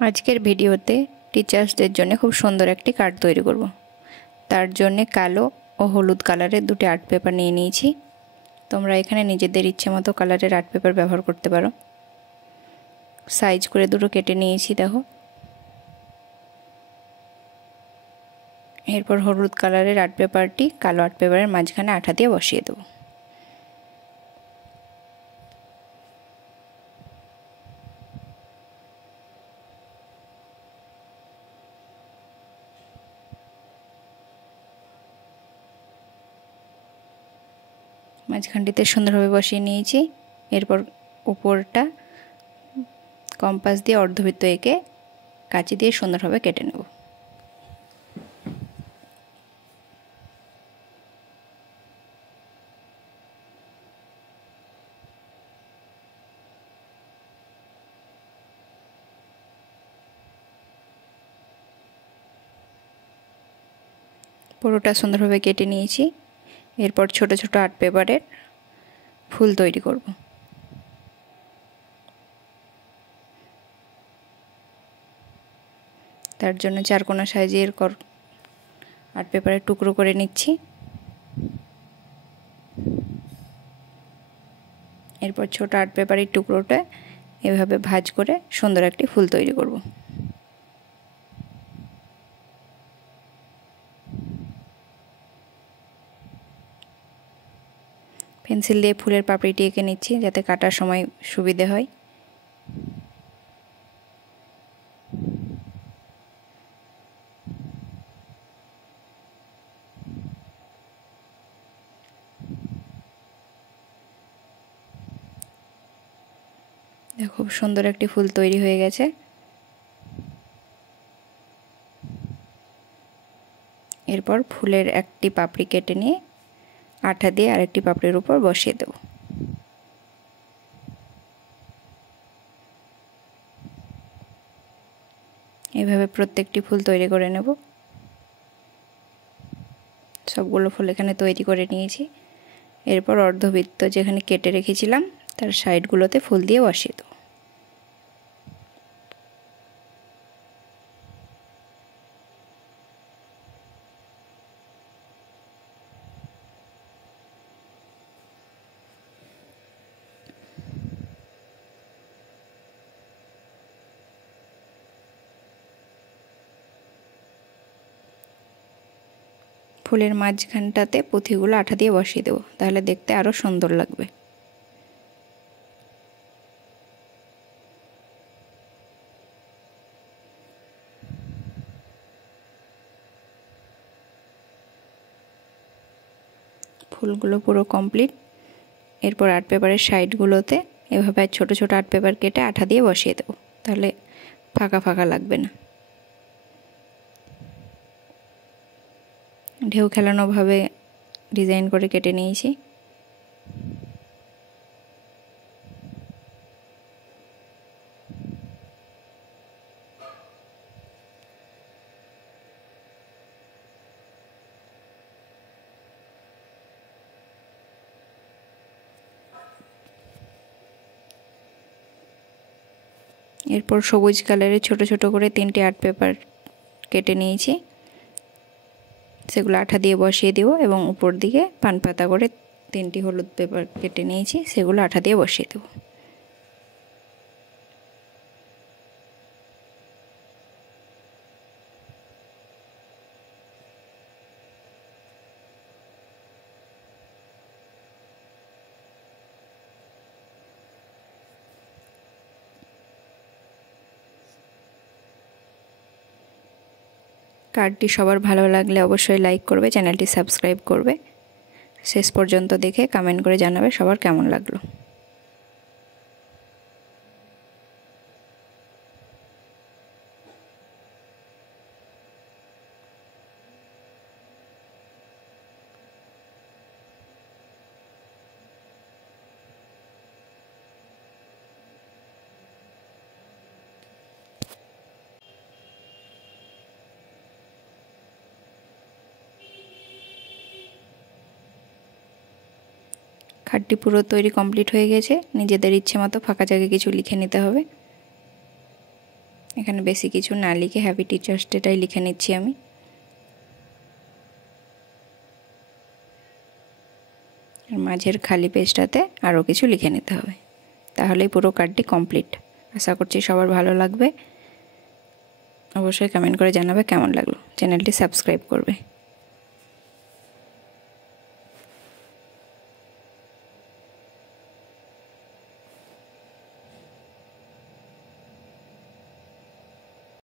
আজকের ভিডিওতে টিচার্সদের জন্য খুব সুন্দর একটি কার্ড তৈরি করব। তার জন্য কালো ও হলুদ কালারের দুটি আর্ট পেপার নিয়ে নিয়েছি। তোমরা এখানে নিজেদের ইচ্ছে মতো কালারের আর্ট পেপার ব্যবহার করতে পারো। সাইজ করে দুটো কেটে নিয়েছি দেখো। এরপর হলুদ কালারের আর্ট পেপারটি কালো আর্ট পেপারের মাঝখানে আঠা দিয়ে বসিয়ে দেবো। মাঝখানটিতে সুন্দরভাবে বসিয়ে নিয়েছি। এরপর উপরটা কম্পাস দিয়ে অর্ধবৃত্ত এঁকে কাঁচি দিয়ে সুন্দরভাবে কেটে নেব। পুরোটা সুন্দরভাবে কেটে নিয়েছি। এরপর ছোট ছোট আর্ট পেপারের ফুল তৈরি করব। তার জন্য চারকোনা সাইজের আর্ট পেপারের টুকরো করে নিচ্ছি। এরপর ছোট আর্ট পেপারের টুকরোটা এভাবে ভাঁজ করে সুন্দর একটি ফুল তৈরি করব। পেন্সিল দিয়ে ফুলের পাপড়িটি এঁকে নিচ্ছি যাতে কাটার সময় সুবিধে হয়। দেখো খুব সুন্দর একটি ফুল তৈরি হয়ে গেছে। এরপর ফুলের একটি পাপড়ি কেটে নিয়ে আঠা দিয়ে আরেকটি পাপড়ির উপর বসিয়ে দেব। এভাবে প্রত্যেকটি ফুল তৈরি করে নেব। সবগুলো ফুল এখানে তৈরি করে নিয়েছি। এরপর অর্ধবৃত্ত যেখানে কেটে রেখেছিলাম তার সাইডগুলোতে ফুল দিয়ে বসিয়ে দেব। ফুলের মাঝখানটাতে পুঁথিগুলো আঠা দিয়ে বসিয়ে দেবো, তাহলে দেখতে আরও সুন্দর লাগবে। ফুলগুলো পুরো কমপ্লিট। এরপর আর্ট পেপারের সাইডগুলোতে এভাবে ছোট ছোট আর্ট পেপার কেটে আঠা দিয়ে বসিয়ে দেবো, তাহলে ফাঁকা ফাঁকা লাগবে না। ঢেউ খেলানোভাবে ডিজাইন করে কেটে নিয়েছি। এরপর সবুজ কালারের ছোট ছোট করে 3টি আর্ট পেপার কেটে নিয়েছি, সেগুলো আঠা দিয়ে বসিয়ে দেব এবং উপর দিকে পান পাতা করে 3টি হলুদ পেপার কেটে নিয়েছি, সেগুলো আঠা দিয়ে বসিয়ে দেব। কার্ডটি সবার ভালো লাগলে অবশ্যই লাইক করবে, চ্যানেলটি সাবস্ক্রাইব করবে। শেষ পর্যন্ত দেখে কমেন্ট করে জানাবে সবার কেমন লাগলো। কার্ডটি পুরো তৈরি কমপ্লিট হয়ে গেছে। নিজেদের ইচ্ছে মতো ফাঁকা জায়গায় কিছু লিখে নিতে হবে। এখানে বেশি কিছু না লিখে হ্যাপি টিচার্স ডেটাই লিখে নিচ্ছি আমি। আর মাঝের খালি পেজটাতে আরও কিছু লিখে নিতে হবে, তাহলেই পুরো কার্ডটি কমপ্লিট। আশা করছি সবার ভালো লাগবে। অবশ্যই কমেন্ট করে জানাবে কেমন লাগলো। চ্যানেলটি সাবস্ক্রাইব করবে।